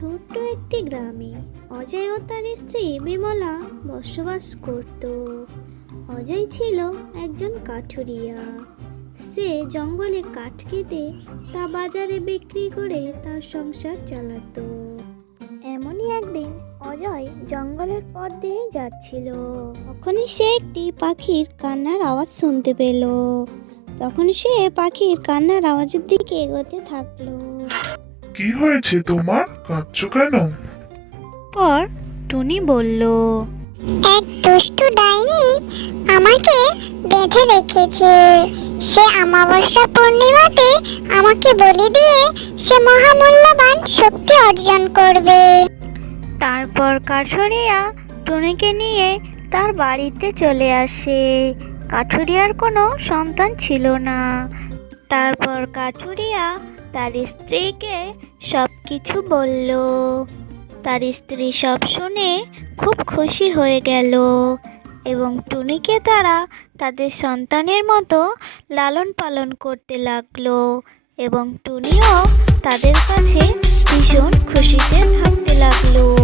ছোট্ট একটি গ্রামে অজয় ও তার স্ত্রী বিমলা বসবাস করত। অজয় ছিল একজন কাঠুরিয়া। সে জঙ্গলে কাঠ কেটে তা বাজারে বিক্রি করে তার সংসার চালাতো। এমনই একদিন অজয় জঙ্গলের পথ দিয়ে যাচ্ছিল। তখনই সে একটি পাখির কান্নার আওয়াজ শুনতে পেল। তখন সে পাখির কান্নার আওয়াজের দিকে এগোতে থাকলো। কি হয়েছে তোমার, কাঁদছো কেন? পর টুনি বলল, এক দুষ্টু ডাইনি আমাকে বেঁধে রেখেছে। সে অমাবস্যা পূর্ণিমাতে আমাকে বলি দিয়ে সে মহামূল্যবান শক্তি অর্জন করবে। তারপর কাঠুরিয়া টুনিকে নিয়ে তার বাড়িতে চলে আসে। কাঠুরিয়ার কোনো সন্তান ছিল না। তারপর কাঠুরিয়া তার স্ত্রীকে সব কিছু বলল। তার স্ত্রী সব শুনে খুব খুশি হয়ে গেল এবং টুনিকে তারা তাদের সন্তানের মতো লালন পালন করতে লাগলো এবং টুনিও তাদের কাছে ভীষণ খুশিতে থাকতে লাগলো।